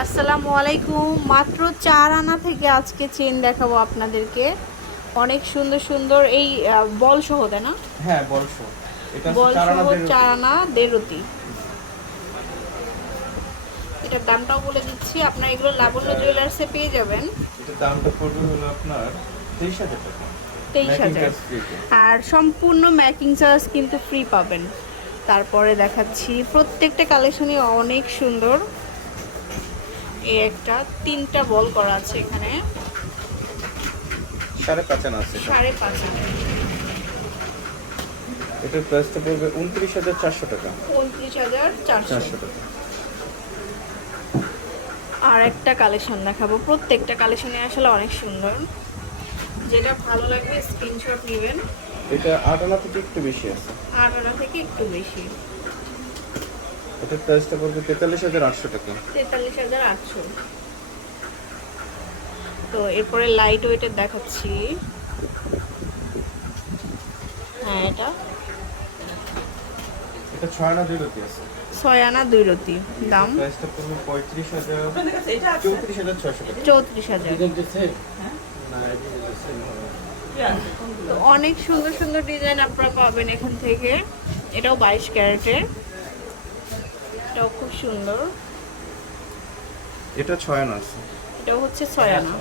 আসসালামু আলাইকুম। মাত্র চার আনা থেকে আজকে চেন দেখাবো আপনাদেরকে। অনেক সুন্দর সুন্দর এই বল সহ তাই না? হ্যাঁ বল সহ আনা দেড় চার আনা দেড়তি এটার দামটাও বলে দিচ্ছি। আপনার এগুলো লাবণ্য জুয়েলার্সে পেয়ে যাবেন। এটার দামটা পড়বে হলো আপনার তেইশ হাজার টাকা। তেইশ হাজার। আর সম্পূর্ণ ম্যাকিং চার্জ কিন্তু ফ্রি পাবেন। তারপরে দেখাচ্ছি প্রত্যেকটা কালেকশনই অনেক সুন্দর। এই একটা তিনটা বল করা আছে এখানে। সাড়ে পাঁচ আনা আছে। সাড়ে পাঁচ এটার প্রাইসটা পড়বে উনত্রিশ হাজার চারশো টাকা। উনত্রিশ হাজার চারশো। টাকা। আর একটা কালেকশন দেখাবো। প্রত্যেকটা কালেকশনে আসলে অনেক সুন্দর। যেটা ভালো লাগবে স্ক্রিনশট নেবেন। এটা আট আনা থেকে একটু বেশি আছে। আট আনা থেকে একটু বেশি। এটার প্রাইসটা পড়বে তেতাল্লিশ হাজার আটশো টাকা। তেতাল্লিশ হাজার আটশো। তো এরপরে লাইট ওয়েটের দেখাচ্ছি। হ্যাঁ এটা। এটা ছয় আনা দুই রতি আছে। ছয় আনা দুই রতি। দাম? প্রাইসটা পড়বে পঁয়ত্রিশ হাজার চৌত্রিশ হাজার ছয়শো টাকা। চৌত্রিশ হাজার। তো অনেক সুন্দর সুন্দর ডিজাইন আপনারা পাবেন এখান থেকে। এটাও বাইশ ক্যারেটের। সুন্দর। এটা ছয় আনা আছে। এটাও হচ্ছে ছয় আনা।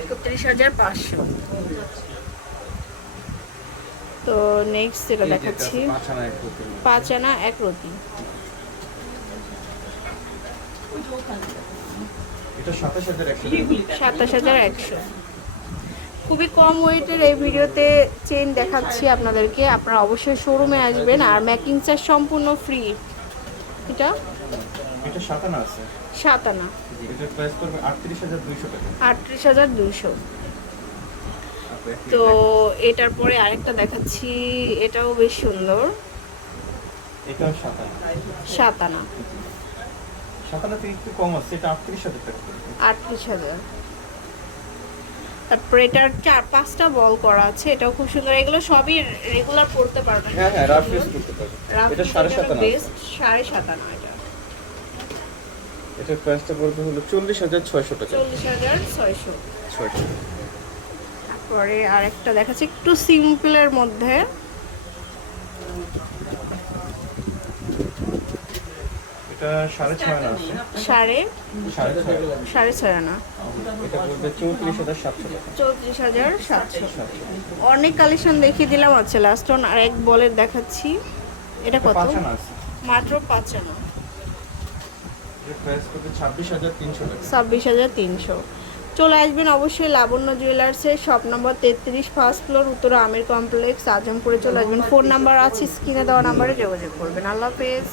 একত্রিশ হাজার পাঁচশো। তো নেক্সট যেটা দেখাচ্ছি। পাঁচ আনা এক রতি সাতাশ হাজার একশো। খুবই কম ওয়েটের এই ভিডিওতে চেন দেখাচ্ছি আপনাদেরকে। আপনারা অবশ্যই শোরুমে আসবেন আর ম্যাকিং চার্জ সম্পূর্ণ ফ্রি এটা? এটা সাতানা আছে। সাতানা। এটার প্রাইস পড়বে 38200 টাকা। 38200 আচ্ছা, তো এটার পরে আরেকটা দেখাচ্ছি। এটাও বেশ সুন্দর। এটাও সাতানা। সাতানা। সাতানা থেকে একটু কম আছে এটা 38000 টাকা। 38000 তারপরে এটার চার পাঁচটা বল করা আছে এটাও খুব সুন্দর। এগুলো সবই রেগুলার পড়তে পারবেন। হ্যাঁ হ্যাঁ রাফ ইউজ করতে পারবে রাফ এটা সাড়ে সাত আনা আছে। বেস্ট সাড়ে সাত আনা এটা এটার প্রাইসটা পড়বে হলো চল্লিশ হাজার ছয়শো টাকা। চল্লিশ হাজার ছয়শো। ছয়শো। তারপরে আরেকটা দেখাচ্ছে একটু সিম্পলের মধ্যে। এটা সাড়ে ছয় আনা আছে। সাড়ে? সাড়ে ছয় সাড়ে ছয় আনা। এটা চৌত্রিশ হাজার সাতশো টাকা। চৌত্রিশ হাজার সাতশো। সাতশো অনেক কালেকশন দেখিয়ে দিলাম আছে লাস্ট অন আর এক বলের দেখাচ্ছি। এটা কত? মাত্র পাঁচ আনা। ছাব্বিশ হাজার তিনশো চলে আসবেন অবশ্যই লাবণ্য জুয়েলার্সের শপ নম্বর তেত্রিশ first floor Uttara Amir complex আজমপুরে চলে আসবেন। ফোন নাম্বার আছে স্ক্রিনে দেওয়া নাম্বারে যোগাযোগ করবেন। আল্লাহ হাফেজ।